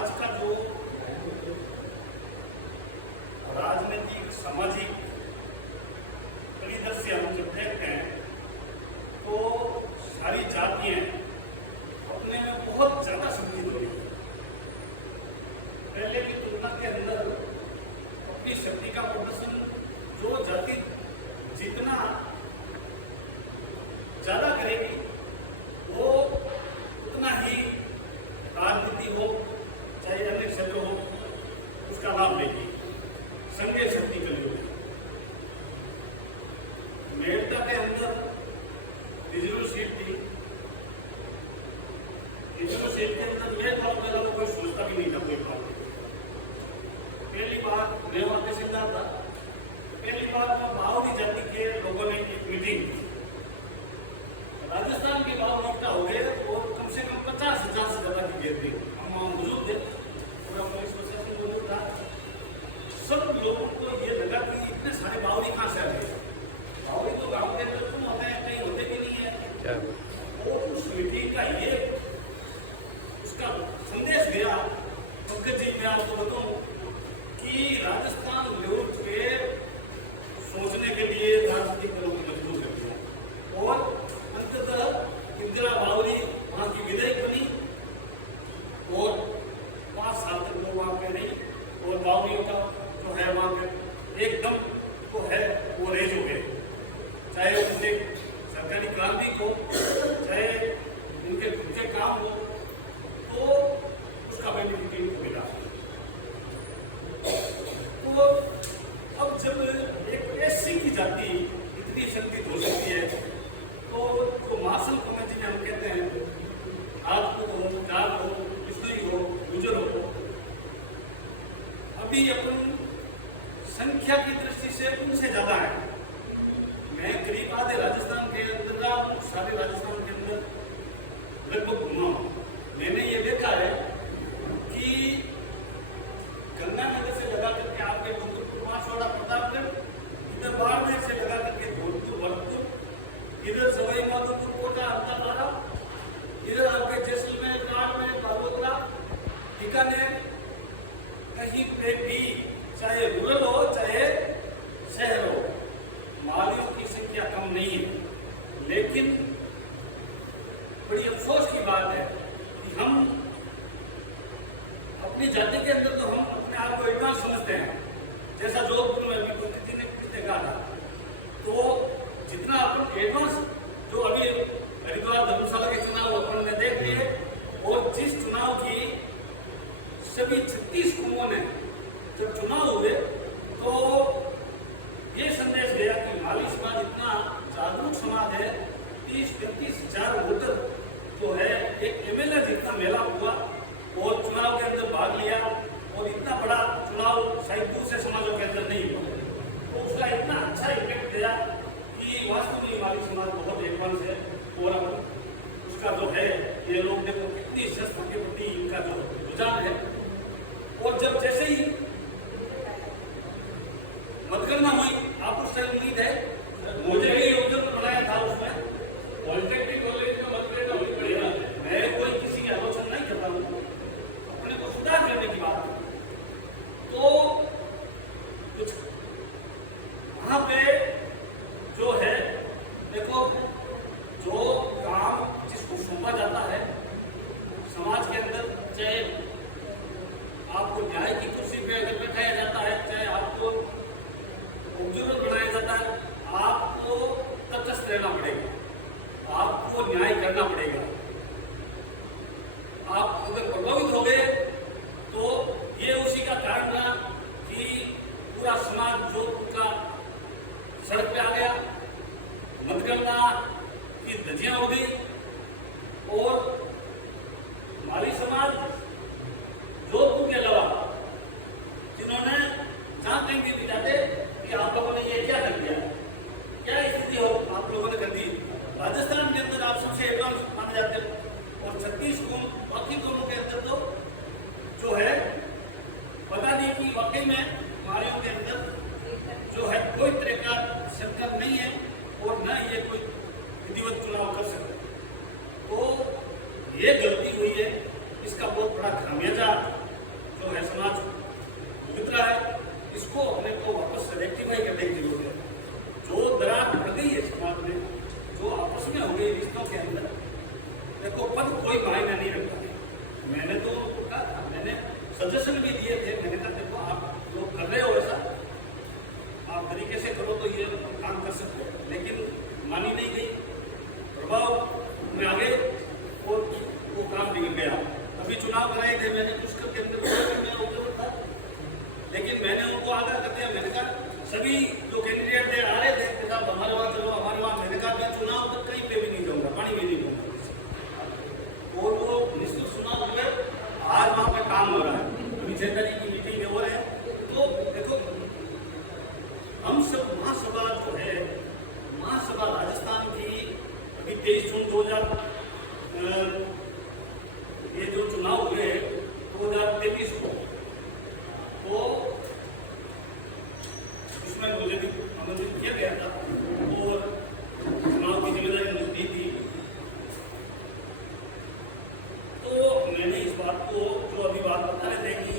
आज का जो राजनीतिक सामाजिक परिदृश्य हम जब देखते हैं तो सारी जातियां अपने में बहुत ज्यादा संगीत हो रही है। पहले की तुलना के अंदर अपनी शक्ति का प्रदर्शन जो जाति जितना ज्यादा करेगी वो उतना ही राजनीति हो चाहे अन्य क्षेत्र हो उसका लाभ लेगी। संघीय शक्ति के लिए मेड़ता के अंदर डिजिटल सीट थी। डिजिटल सीट के अंदर यह बात पहला तो कोई सोचता भी नहीं था कोई बात। पहली बार मेवा तहसीलदार था। पहली बार माओवादी जाति के लोगों ने एक मीटिंग की। राजस्थान के भाव इकट्ठा हो गए और कम से कम 50,000 से ज्यादा की भीड़ थी। हम वहां मौजूद थे, पूरा पुलिस प्रशासन मौजूद था। सब लोगों को ये लगा कि इतने सारे बावरी कहाँ से आ गए। बावरी तो गाँव के अंदर तुम होते हैं, कहीं होते भी नहीं है। और उस मीटिंग का ये उसका संदेश गया पंकज जी, मैं आपको बताऊं कि राजस्थान लेवल पे सोचने के लिए राजनीतिक दलों को मजबूर कर दिया और अंततः इंदिरा बावरी वहां की विधायक बनी और 5 साल तक लोग वहां पे रही और बावरियों का जो है वहां पे एकदम तो है वो रेज हो गए। चाहे उनके सरकारी क्रांति को चाहे उनके खुद के काम हो तो उसका बेनिफिट इनको मिला। तो अब जब एक एससी की जाति इतनी शक्ति हो सकती है तो जो मार्शल कमेटी में हम कहते हैं आज को हो जाट हो किसई हो गुजर हो, अभी अपन संख्या की दृष्टि से उनसे ज्यादा है। मैं करीब आधे राजस्थान के अंदर का सारे राजस्थान के अंदर लगभग घूमा हूं। मैंने ये देखा है कि गंगानगर से लगा करके आपके डूंगरपुर बांसवाड़ा प्रतापगढ़, इधर बाड़मेर से लगा करके धौलपुर भरतपुर, इधर सवाई माधोपुर कोटा अल्तापारा, इधर आपके जैसलमेर बाड़मेर बागोदरा बीकानेर, कहीं पे भी चाहे रूरल हो चाहे शहर हो मालियों की संख्या कम नहीं है। लेकिन बड़ी अफसोस की बात है कि हम अपनी जाति के अंदर तो हम अपने आप को एडवांस समझते हैं। जैसा जोधपुर में अभी किसी ने कहा था तो जितना अपन एडवांस जो अभी हरिद्वार धर्मशाला के चुनाव अपन ने देख लिए और जिस चुनाव की सभी 36 कुओं ने जब चुनाव हुए तो ये संदेश गया कि माली समाज इतना जागरूक समाज है। 30-35 हजार वोटर जो है एक एमएलए जितना मेला हुआ और चुनाव के अंदर भाग लिया और इतना बड़ा चुनाव शायद दूसरे समाजों के अंदर नहीं हुआ। तो उसका इतना अच्छा इफेक्ट गया कि वास्तव में माली समाज बहुत एडवांस है और उसका जो है ये लोग देखो कितनी शस्त्र के प्रति इनका जो रुझान है। और जब जैसे ही मतगणना हुई आप उस टाइम उम्मीद है मुझे भी योगदान बनाया था उसमें पॉलिटेक्निक कॉलेज में मतगणना हुई पड़ी। मैं कोई किसी की आलोचना नहीं करता हूँ, अपने को सजेशन भी दिए थे। मैंने कहा देखो आप लोग कर रहे हो ऐसा, आप तरीके से करो तो ये काम कर सकते हो, लेकिन मानी नहीं गई, प्रभाव में आगे और वो काम बिगड़ गया। अभी चुनाव कराए थे मैंने, पुष्कर के अंदर मेरा उद्योग था, लेकिन मैंने उनको आगाह कर दिया। मैंने कहा सभी जो कैंडिडेट थे आ रहे थे कि साहब हमारे वहाँ चलो, हमारे वहाँ। मैंने कहा मैं चुनाव तक कहीं पे भी नहीं जाऊँगा, पानी में नहीं जाऊँगा। और वो निश्चित चुनाव हुए, आज वहाँ पे काम हो रहा है, अभी 6 तारीख की मीटिंग हो रहे हैं। तो देखो हम सब महासभा जो है, महासभा राजस्थान की अभी 23 जून 2000 ये जो चुनाव हुए 2033 को, तो इसमें मुझे भी आमंत्रित किया गया था और चुनाव की जिम्मेदारी मुझे दी थी। तो मैंने इस बात को जो अभी बात बता रहे थे कि